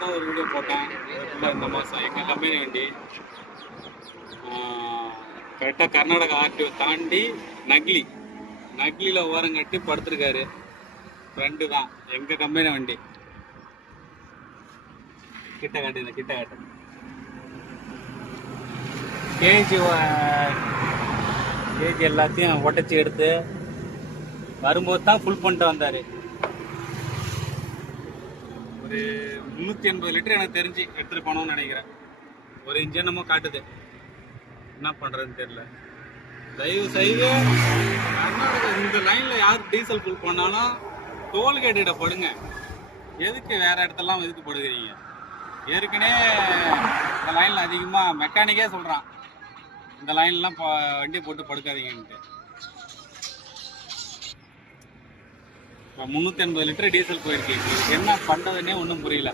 தான் ஒரு வீடியோ போட்டேன் இந்த மாதம் எங்கள் கம்பெனி வண்டி கரெக்டாக கர்நாடகா ஆர்டிஓ தாண்டி நக்லியில் ஓரம் கட்டி படுத்துருக்காரு. ஃப்ரெண்டு தான், எங்கள் கம்பெனி வண்டி. கிட்ட காட்டு கேஜி எல்லாத்தையும் உடச்சி எடுத்து வரும்போது தான் ஃபுல் பண்ணிட்டு வந்தார். ஒரு 380 லிட்டர் எனக்கு தெரிஞ்சு எடுத்துகிட்டு போனோம்னு நினைக்கிறேன். ஒரு இன்ஜின் நம்ம காட்டுது, என்ன பண்ணுறதுன்னு தெரியல. தயவு செய்து கர்நாடகா இந்த லைனில் யார் டீசல் ஃபுல் பண்ணாலும் டோல்கேட்டிட படுங்க. எதுக்கு வேறு இடத்துலலாம் எதுக்கு படுகிறீங்க? ஏற்கனவே இந்த லைனில் அதிகமாக மெக்கானிக்கே சொல்கிறான், இந்த லைன்லாம் இப்போ வண்டி போட்டு படுக்காதீங்கன்ட்டு. இப்போ 380 லிட்டர் டீசல் போயிருக்கு. என்ன பண்ணுறதுன்னே ஒன்றும் புரியல.